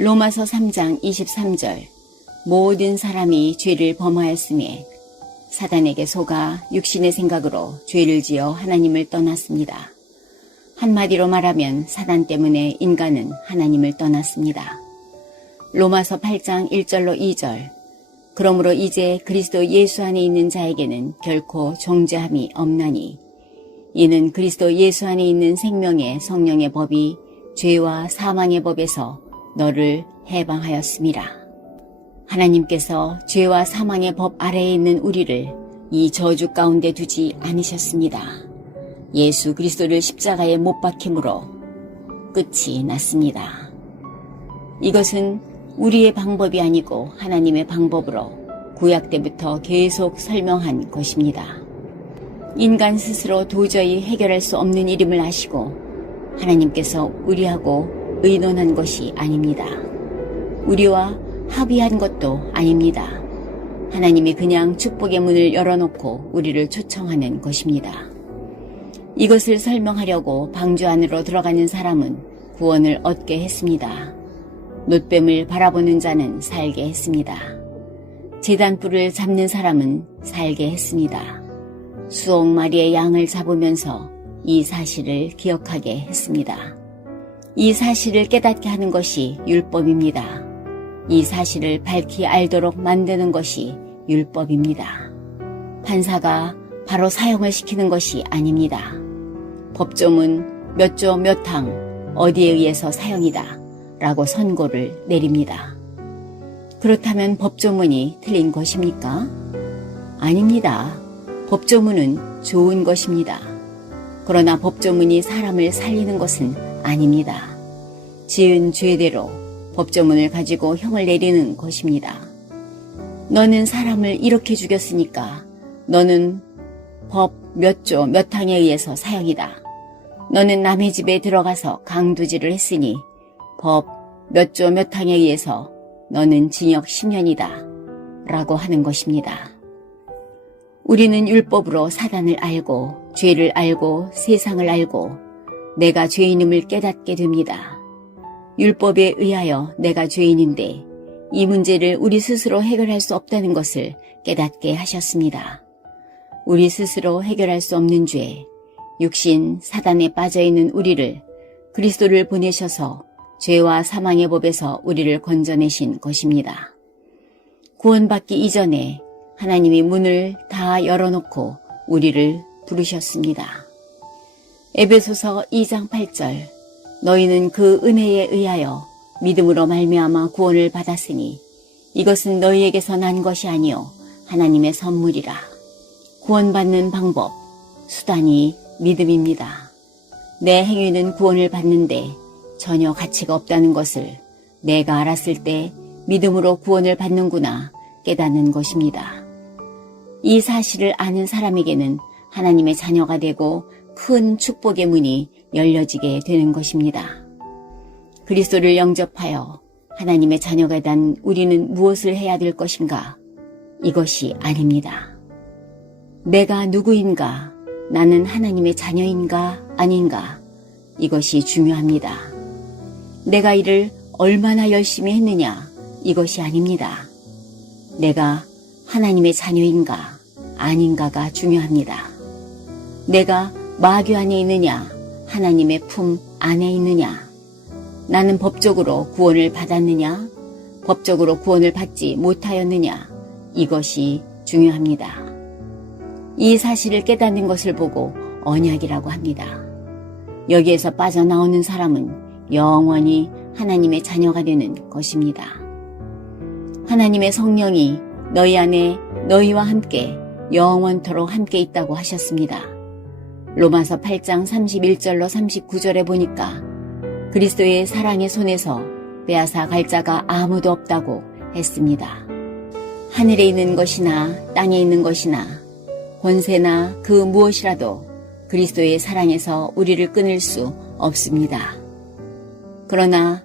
로마서 3장 23절 모든 사람이 죄를 범하였으며 사단에게 속아 육신의 생각으로 죄를 지어 하나님을 떠났습니다. 한마디로 말하면 사단 때문에 인간은 하나님을 떠났습니다. 로마서 8장 1절로 2절 그러므로 이제 그리스도 예수 안에 있는 자에게는 결코 정죄함이 없나니 이는 그리스도 예수 안에 있는 생명의 성령의 법이 죄와 사망의 법에서 너를 해방하였음이라. 하나님께서 죄와 사망의 법 아래에 있는 우리를 이 저주 가운데 두지 않으셨습니다. 예수 그리스도를 십자가에 못 박힘으로 끝이 났습니다. 이것은 우리의 방법이 아니고 하나님의 방법으로 구약 때부터 계속 설명한 것입니다. 인간 스스로 도저히 해결할 수 없는 일임을 아시고 하나님께서 우리하고 의논한 것이 아닙니다. 우리와 합의한 것도 아닙니다. 하나님이 그냥 축복의 문을 열어놓고 우리를 초청하는 것입니다. 이것을 설명하려고 방주 안으로 들어가는 사람은 구원을 얻게 했습니다. 놋뱀을 바라보는 자는 살게 했습니다. 제단불을 잡는 사람은 살게 했습니다. 수억 마리의 양을 잡으면서 이 사실을 기억하게 했습니다. 이 사실을 깨닫게 하는 것이 율법입니다. 이 사실을 밝히 알도록 만드는 것이 율법입니다. 판사가 바로 사형을 시키는 것이 아닙니다. 법조문 몇 조 몇 항 어디에 의해서 사형이다 라고 선고를 내립니다. 그렇다면 법조문이 틀린 것입니까? 아닙니다. 법조문은 좋은 것입니다. 그러나 법조문이 사람을 살리는 것은 아닙니다. 지은 죄대로 법조문을 가지고 형을 내리는 것입니다. 너는 사람을 이렇게 죽였으니까 너는 법 몇 조 몇 항에 의해서 사형이다. 너는 남의 집에 들어가서 강도질을 했으니 법 몇 조 몇 항에 의해서 너는 징역 10년이다. 라고 하는 것입니다. 우리는 율법으로 사단을 알고 죄를 알고 세상을 알고 내가 죄인임을 깨닫게 됩니다. 율법에 의하여 내가 죄인인데 이 문제를 우리 스스로 해결할 수 없다는 것을 깨닫게 하셨습니다. 우리 스스로 해결할 수 없는 죄, 육신, 사단에 빠져있는 우리를 그리스도를 보내셔서 죄와 사망의 법에서 우리를 건져내신 것입니다. 구원받기 이전에 하나님이 문을 다 열어놓고 우리를 부르셨습니다. 에베소서 2장 8절 너희는 그 은혜에 의하여 믿음으로 말미암아 구원을 받았으니 이것은 너희에게서 난 것이 아니요 하나님의 선물이라. 구원받는 방법, 수단이 믿음입니다. 내 행위는 구원을 받는데 전혀 가치가 없다는 것을 내가 알았을 때 믿음으로 구원을 받는구나 깨닫는 것입니다. 이 사실을 아는 사람에게는 하나님의 자녀가 되고 큰 축복의 문이 열려지게 되는 것입니다. 그리스도를 영접하여 하나님의 자녀가 된 우리는 무엇을 해야 될 것인가? 이것이 아닙니다. 내가 누구인가? 나는 하나님의 자녀인가? 아닌가? 이것이 중요합니다. 내가 이를 얼마나 열심히 했느냐? 이것이 아닙니다. 내가 하나님의 자녀인가? 아닌가가 중요합니다. 내가 마귀 안에 있느냐? 하나님의 품 안에 있느냐? 나는 법적으로 구원을 받았느냐? 법적으로 구원을 받지 못하였느냐? 이것이 중요합니다. 이 사실을 깨닫는 것을 보고 언약이라고 합니다. 여기에서 빠져나오는 사람은 영원히 하나님의 자녀가 되는 것입니다. 하나님의 성령이 너희 안에 너희와 함께 영원토록 함께 있다고 하셨습니다. 로마서 8장 31절로 39절에 보니까 그리스도의 사랑의 손에서 빼앗아 갈 자가 아무도 없다고 했습니다. 하늘에 있는 것이나 땅에 있는 것이나 권세나 그 무엇이라도 그리스도의 사랑에서 우리를 끊을 수 없습니다. 그러나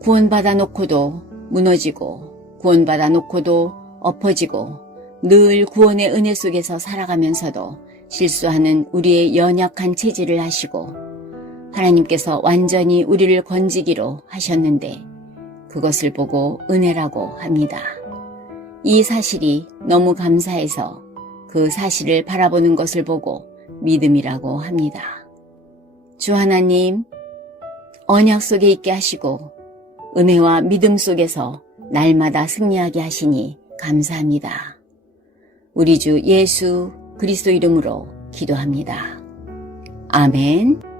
구원받아 놓고도 무너지고 구원받아 놓고도 엎어지고 늘 구원의 은혜 속에서 살아가면서도 실수하는 우리의 연약한 체질을 아시고 하나님께서 완전히 우리를 건지기로 하셨는데 그것을 보고 은혜라고 합니다. 이 사실이 너무 감사해서 그 사실을 바라보는 것을 보고 믿음이라고 합니다. 주 하나님, 언약 속에 있게 하시고 은혜와 믿음 속에서 날마다 승리하게 하시니 감사합니다. 우리 주 예수 그리스도 이름으로 기도합니다. 아멘.